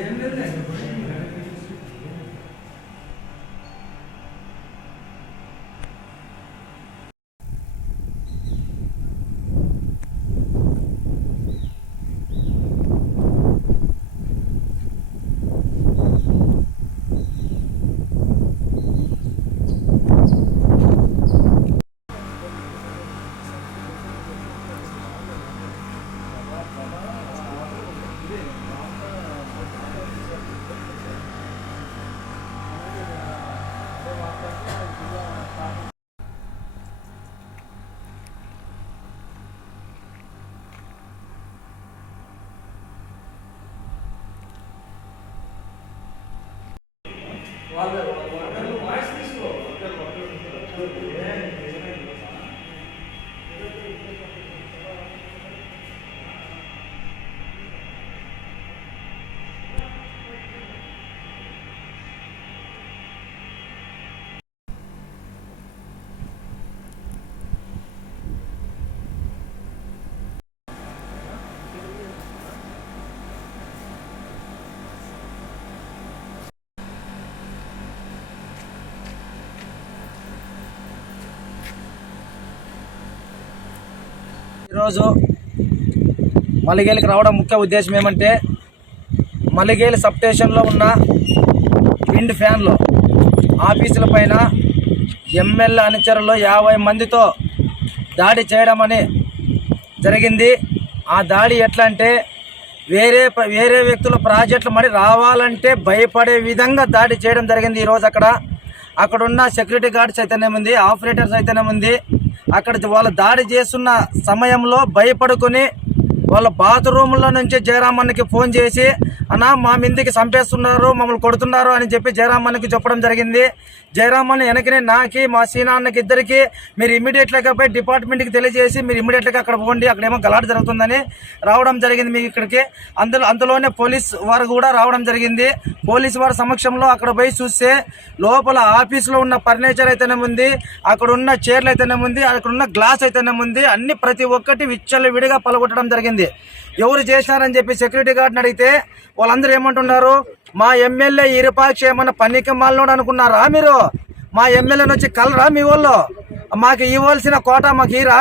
Em đứng. వాళ్ళ వర్కర్లు voice తీసుకో. వర్కర్ వర్కర్ ఈరోజు మలిగేలికి రావడం ముఖ్య ఉద్దేశం ఏమంటే మలిగేలి సబ్ స్టేషన్లో ఉన్న విండ్ ఫ్యాన్లు ఆఫీసుల పైన ఎమ్మెల్యే అనుచరులు యాభై మందితో దాడి చేయడం అని జరిగింది. ఆ దాడి ఎట్లా అంటే వేరే వేరే వ్యక్తుల ప్రాజెక్టులు మరి రావాలంటే భయపడే విధంగా దాడి చేయడం జరిగింది ఈరోజు అక్కడ. అక్కడ ఉన్న సెక్యూరిటీ గార్డ్స్ అయితేనే ఉంది ఆపరేటర్స్ అయితేనే ఉంది అక్కడ వాళ్ళు దాడి చేస్తున్న సమయంలో భయపడుకొని వాళ్ళ బాత్రూంలో నుంచి జయరామన్నకి ఫోన్ చేసి అన్న మా మిందికి చంపేస్తున్నారు మమ్మల్ని కొడుతున్నారు అని చెప్పి జయరామన్నకి చెప్పడం జరిగింది. జయరామన్ వెనకనే నాకి మా సీనాన్నకి ఇద్దరికి మీరు ఇమీడియట్గా పోయి డిపార్ట్మెంట్కి తెలియజేసి మీరు ఇమీడియట్గా అక్కడ పోండి అక్కడ ఏమో గలాట జరుగుతుందని రావడం జరిగింది మీకు ఇక్కడికి. అందులో అందులోనే పోలీస్ వారు కూడా రావడం జరిగింది. పోలీస్ వారి సమక్షంలో అక్కడ పోయి చూస్తే లోపల ఆఫీసులో ఉన్న ఫర్నిచర్ అయితేనే ఉంది అక్కడ ఉన్న చైర్లు అయితేనే ఉంది అక్కడ ఉన్న గ్లాస్ అయితేనే ఉంది అన్ని ప్రతి ఒక్కటి విచ్చలు విడిగా పలగొట్టడం జరిగింది. ఎవరు చేశారని చెప్పి సెక్యూరిటీ గార్డ్ని అడిగితే వాళ్ళందరూ ఏమంటున్నారు? మా ఎమ్మెల్యే ఇరుపాక్షి ఏమన్నా పన్నిక మాలనోడు అనుకున్నారా మీరు? మా ఎమ్మెల్యేని వచ్చి కలరా మీ వాళ్ళు మాకు ఇవ్వాల్సిన కోట మాకు ఈరా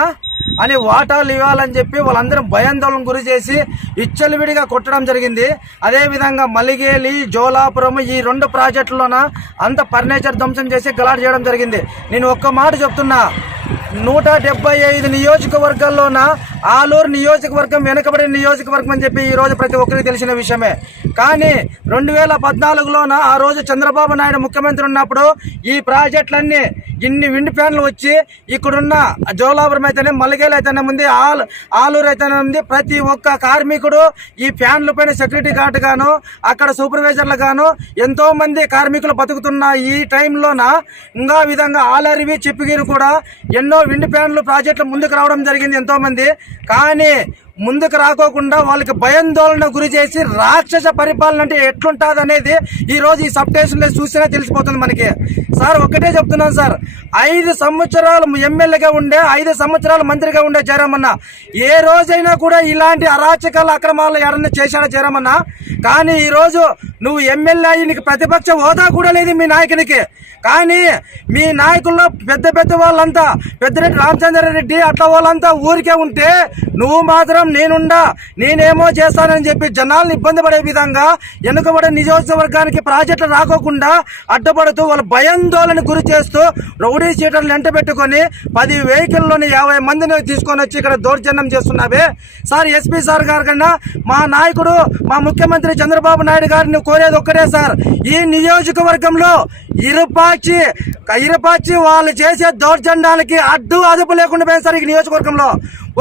అని వాటాలు ఇవ్వాలని చెప్పి వాళ్ళందరం భయాందోళన గురి చేసి విచ్చలవిడిగా కొట్టడం జరిగింది. అదేవిధంగా మలిగేలి జోలాపురం ఈ రెండు ప్రాజెక్టులోన అంత ఫర్నిచర్ ధ్వంసం చేసి గలాట్ చేయడం జరిగింది. నేను ఒక్క మాట చెప్తున్నా. నూట డెబ్బై ఐదు నియోజకవర్గాల్లోన ఆలూరు నియోజకవర్గం వెనుకబడిన నియోజకవర్గం అని చెప్పి ఈ రోజు ప్రతి ఒక్కరికి తెలిసిన విషయమే. కానీ రెండు వేల పద్నాలుగులోన ఆ రోజు చంద్రబాబు నాయుడు ముఖ్యమంత్రి ఉన్నప్పుడు ఈ ప్రాజెక్టులన్నీ ఇన్ని విండ్ ఫ్యాన్లు వచ్చి ఇక్కడున్న జోలాపురం అయితేనే మల్లిగేలు అయితేనే ఉంది ఆల్ ఆలూరు అయితేనే ఉంది. ప్రతి ఒక్క కార్మికుడు ఈ ఫ్యాన్ల పైన సెక్యూరిటీ గార్డ్ గాను అక్కడ సూపర్వైజర్లు గాను ఎంతోమంది కార్మికులు బతుకుతున్న ఈ టైంలోన ఇంకా విధంగా ఆలరివి చిప్పగిరి కూడా ఎన్నో విండ్ ఫ్యాన్లు ప్రాజెక్టులు ముందుకు రావడం జరిగింది ఎంతోమంది కానీ ముందుకు రాకోకుండా వాళ్ళకి భయాందోళన గురి చేసి రాక్షస పరిపాలన అంటే ఎట్లుంటుంది అనేది ఈ రోజు ఈ సబ్ స్టేషన్లో చూసినా తెలిసిపోతుంది మనకి. సార్ ఒక్కటే చెప్తున్నాను సార్. ఐదు సంవత్సరాలు ఎమ్మెల్యేగా ఉండే ఐదు సంవత్సరాలు మంత్రిగా ఉండే జయరామన్న. ఏ రోజైనా కూడా ఇలాంటి అరాచకాల అక్రమాలు ఎవరన్నా చేశాడా జయరామన్న? కానీ ఈరోజు నువ్వు ఎమ్మెల్యే అయ్యి నీకు ప్రతిపక్ష హోదా కూడా లేదు మీ నాయకునికి. కానీ మీ నాయకుల్లో పెద్ద పెద్ద వాళ్ళంతా పెద్దరెడ్డి రామచంద్రారెడ్డి అట్లా వాళ్ళంతా ఊరికే ఉంటే నువ్వు మాత్రం నేనుండా నేనేమో చేస్తానని చెప్పి జనాలను ఇబ్బంది పడే విధంగా వెనుకబడే నియోజకవర్గానికి ప్రాజెక్టులు రాకోకుండా అడ్డుపడుతూ వాళ్ళ భయాందోళన గురి చేస్తూ రౌడీ సీటర్లు ఎంట పెట్టుకొని పది వెహికల్లోని యాభై మందిని తీసుకొని వచ్చి ఇక్కడ దౌర్జన్యం చేస్తున్నావే. సార్ ఎస్పీ సార్ గారి కన్నా మా నాయకుడు మా ముఖ్యమంత్రి చంద్రబాబు నాయుడు గారిని కోరేది ఒక్కటే సార్ ఈ నియోజకవర్గంలో ఇరుపాచి ఇరుపాచి వాళ్ళు చేసే దౌర్జన్యాలకి అడ్డు అదుపు లేకుండా పోయింది సార్ ఈ నియోజకవర్గంలో.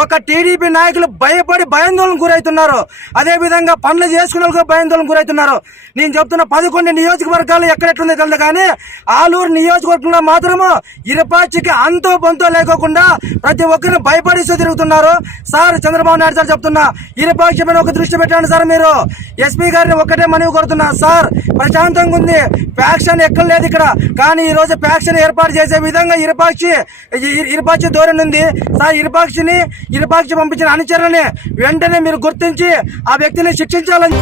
ఒక టీడీపీ నాయకులు భయపడి భయాందోళన గురవుతున్నారు. అదేవిధంగా పనులు చేసుకునే భయాందోళన గురవుతున్నారు. నేను చెప్తున్న పదకొండు నియోజకవర్గాలు ఎక్కడెట్లుందో తెలియదు కానీ ఆలూరు నియోజకవర్గంలో మాత్రము ఇరపాచికి అంతో పొంతో లేకోకుండా ప్రతి ఒక్కరిని భయపడిస్తూ తిరుగుతున్నారు. సార్ చంద్రబాబు నాయుడు సార్ చెప్తున్నా ఇరపాక్షమైన మీద ఒక దృష్టి పెట్టండి సార్ మీరు. ఎస్పీ గారిని ఒక్కటే మనవి కోరుతున్నా సార్ ప్రశాంతంగా ఉంది. ఫ్యాక్షన్ ఎక్కడ లేదు ఇక్కడ. కానీ ఈరోజు ఫ్యాక్షన్ ఏర్పాటు చేసే విధంగా ఇరపాక్షి ఇరపాక్షి ధోరణి ఉంది. సార్ ఇరపాక్షిని ఇరుపాక్షి పంపించిన అనుచరులని వెంటనే మీరు గుర్తించి ఆ వ్యక్తిని శిక్షించాలని